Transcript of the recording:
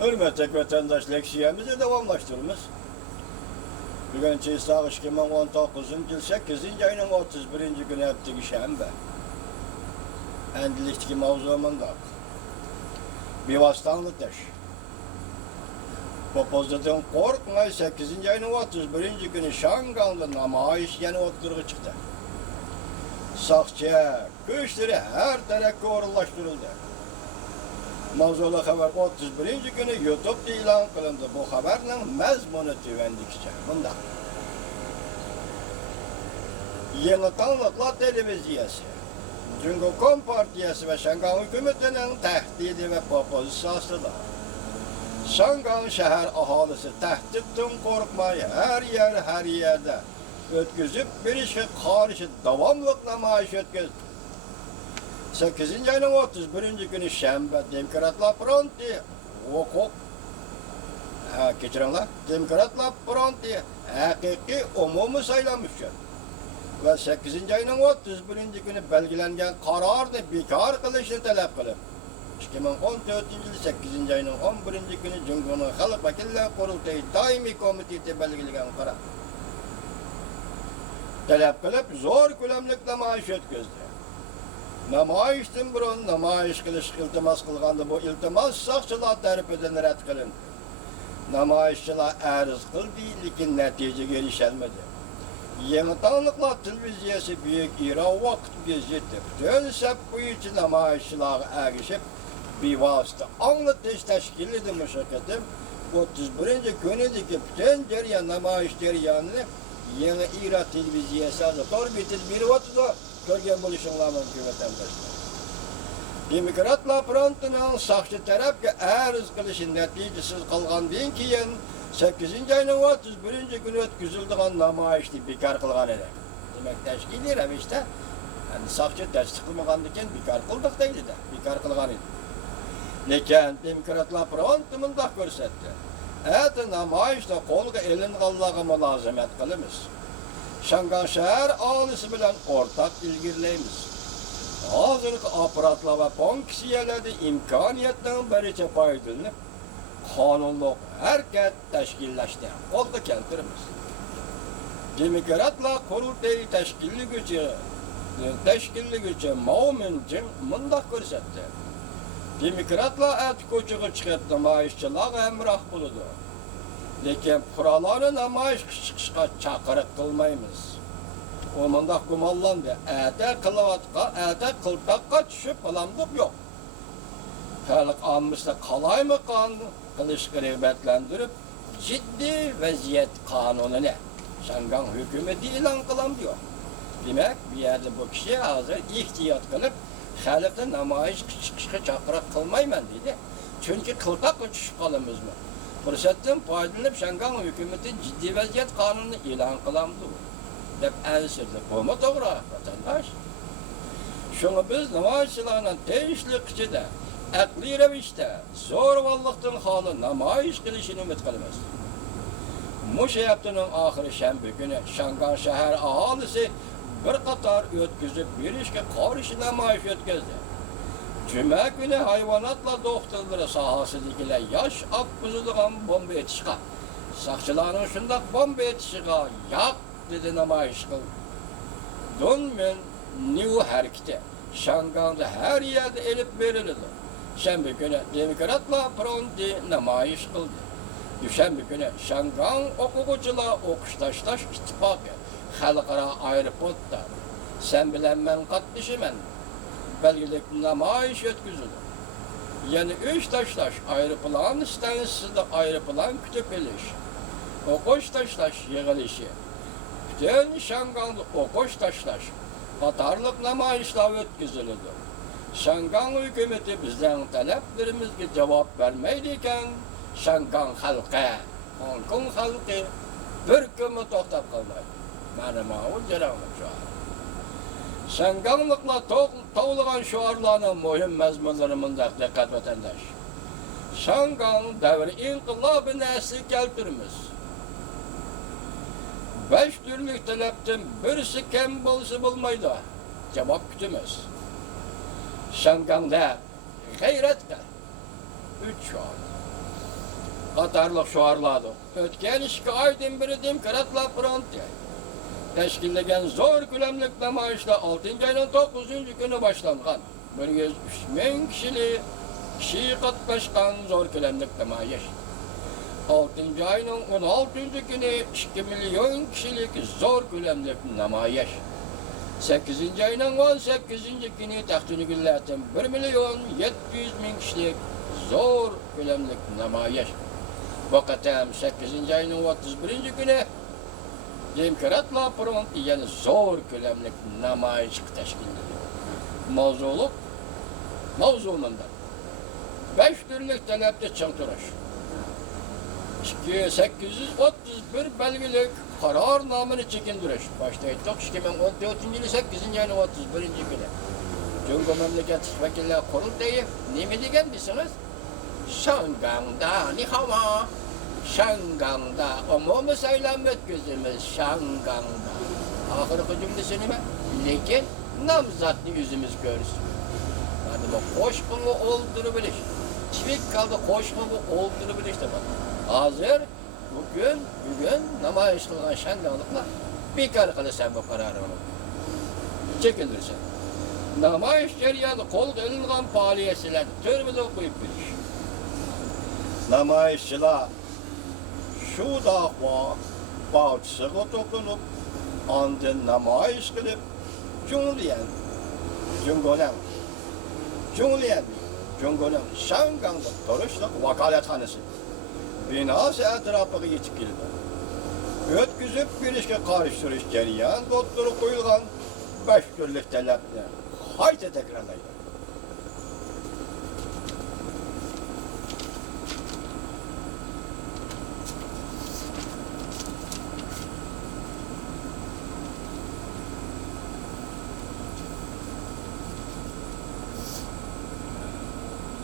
Hürmetlik vatandaş leksiyemizi devamlaştırırız. Bugün Sağış 2019 yıl 8. ayının 31. günü ettik şembe. Endilikti mavzumunda. Bir vastanlı teş. Popozdan korkmay 8. ayının 31. günü Şanganlı namayiş yani oturuğu çıktı. Sakça, güçleri her tarafı orullaştırıldı. Mavzulu haber 31. günü YouTube'da ilan kılındı. Bu haberin mezmunu tüvendikçe. Bunda. Yeni Tanrıklar Televizyası, Cumhurbaşkanı Partiyası ve Şangan hükümetinin tehdidi ve propozisyasıdır. Şangan şehir ahalisi tehditten korkmayı her yerde ötküzüp bir işe karşı devamlık namayiş ötküzdü. 8. ayının 31. günü Şembe Demokratlar Fronti hukuk Demokratlar Fronti hakiki umumu saylamıştır. Ve 8. ayının 31. günü belgelengen kararını bekar kılışını talep kılıp 2014 yılı 8. ayının 11. günü Cumhurbaşkanı Halk Vekiller Kurultayı Daimi Komiteti belgelenen karar talep kılıp zor külemlik namayiş ötküzdü. Namaişten burun namayiş kılış iltimas kılgandı. Bu iltimas sakçılar tarafından red kılındı. Namayişçiler arız kıldı, lekin netice gelişelmedi. Yeni Tanrıklar Televizyası büyük ira vakit gezetti. Bütün sep bu için namayişçiler erişip bir vasıta anlatış teşkil edilmiş şirketim 31. günüdeki bütün cereyan namayiş cereyanını Yeni İra Televizyası azatör bitir bir vatıda görgen buluşunlar mümkün vatandaşlar. Demokratlar Frontu'nun sakçı tarafı arız kılışın neticesiz kalgandan keyin 8. ayının 31. günü ötküzüldüğün namayişni bekar kılgan edi. Demek teşkil edip işte yani sakçı tasdiqlamagandiken bekar kıldık deydi de bekar kılgan edi. Lekin Demokratlar Frontu mundaq görsetdi. Eti namayişte kolga elin qallağı mülazimet kılımız. Şangan şehir ahalisi bilen ortak ilgileyimiz. Hazırlık aparatla ve fonksiyelerde imkaniyetten beriçe faydalanıp kanunluk hareket teşkilleşti. Kolda kentirimiz. Demokratla kurultayı teşkilli gücü Maumin'cim mındak görsetti. Demokratla et koçuğu çıkarttı namayişçiler emrah buludu. Lekin kuralları namayiş kışkışka çakırık kılmayımız. O mındak kumallandı. Ete kıltakka düşüp kılamdık yok. Halk almışsa kalay mı kanun? Kılıç gıybetlendirip ciddi vaziyet kanununu Şangan hükümeti ilan kılan diyor. Demek bir yerde bu kişi hazır ihtiyat kılıp halkı namayiş kışkışka çakırık kılmayman dedi. Çünkü kıltak uçuş kalımız mı? Fırsattan faydalanıp Şangan hükümeti ciddi vaziyet kanunu ilan kılamdı. Dep ensirdi. Bu mu doğru vatandaş? Şunu biz namayişçilerinin değişlik içinde, akli revişte, zorvallıktan halı namayiş kılışını ümit kılmaz. Bu şey yaptığının ahiri şembe günü Şangan şehir ahalisi bir katar ötküzüp bir işe karşı namayiş ötküzdü. Cuma günü hayvanatla doktorları sahasındakiler yaş akbuzulduğun bomba yetişka. Sakçıların şundak bomba yetişika yak dedi namayiş kıl. Dünmen New hareketi Şangan'da her yerde elip verildi. Şembe günü Demokratlar Fronti namayiş kıldı. Düşenbe günü Şangan okugucular okuştaştaş ittifakı halkara aeroportta sen bilen ben katlaşımen belgelik namayiş ötküzüldü. Yani üç taştaş aeroplan istenizsizde aeroplan kütüpheliş. Okuş taştaş yığılışı. Bütün Şangan'da okuş taştaş Katarlık namayişler ötküzülüdü. Şangan hükümeti bizden taleplerimizge cevap vermeydiyken Şangan halkı, Hong Kong halkı bir kümü toktap kalmaydı. Benim ağır ceramım şu an. Şanganlıkla toğluğan şuarlarının mühim mezmunlarımında dikkat vatandaş. Şangan devri inkılabı nesli keltirimiz. 5 türlük talepten birisi kem bolsa bulmaydı. Cevap kütümüz. Şangan'da gayretle 3 var. qatarlıq şuarladı. Ötken 2 aydan beri Demokratlar Fronti teşkilleyen zor gülemlik namayışla 6. ayının 9. günü başlanğan 103 bin kişi katlaşkan zor gülemlik namayış. 6. ayının 16. günü 2 milyon kişilik zor gülemlik namayış. 8. ayının 18. günü tahtını güllatin 1 milyon 700 bin kişilik zor gülemlik namayış. Vakatem 8. ayının 31. günü Demokratlar Fronti yani zor gülemlik namayış teşkil ediyor. Mavzulundan 5 türlük talepte çıldırış. 831 belgelik karar namını çekindiriş. Başta ettik 2014 yılı 8. ayının 31. günü. Cumhur Memleket Vekiller Kurultayı ne mi degen misiniz? Şangang'da nihama, Şangang'da umumu söylenmek gözümüz Şangang'da. Ahırkı cümlesini mi? Lekin namzatlı yüzümüz görsün. Hadi bu koşkunu oldurubiliş. Çivik kaldı koşkunu oldurubiliş de bak. Hazır bugün namayış kılgan Şangang'lıkla bekar kılırsan bu kararını. Çekildirsen. Namayış ceryanı kol kılıngan faaliyetçiler türbüde koyup biliş. Namayışçılar şu dava bağçısına toplanıp andın namayış kılıp Cumhuriyet Şangang'da Toruşluk Vakalethanesi binası etrafına geçip geldi. Ötküzüp bir işe karıştırış cereyan dotları koyulgan 5 türlük talepler. Haydi tekrarlayın.